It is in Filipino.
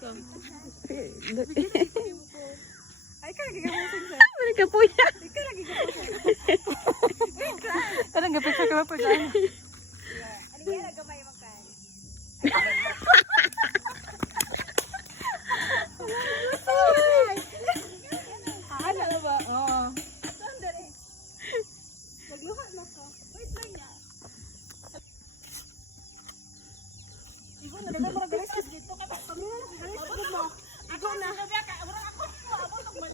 ka. Ay, ka lagi gapusin sa. Ano ka po yan? Ikaw lagi gapusin. Tanang gapit sa kama po dyan. Ano yan, gamay mo ka. Ano ba? Oo. Magluha na ka. Wait lang niya. Igo na, dito mo nag-galis dito ka. Igo na.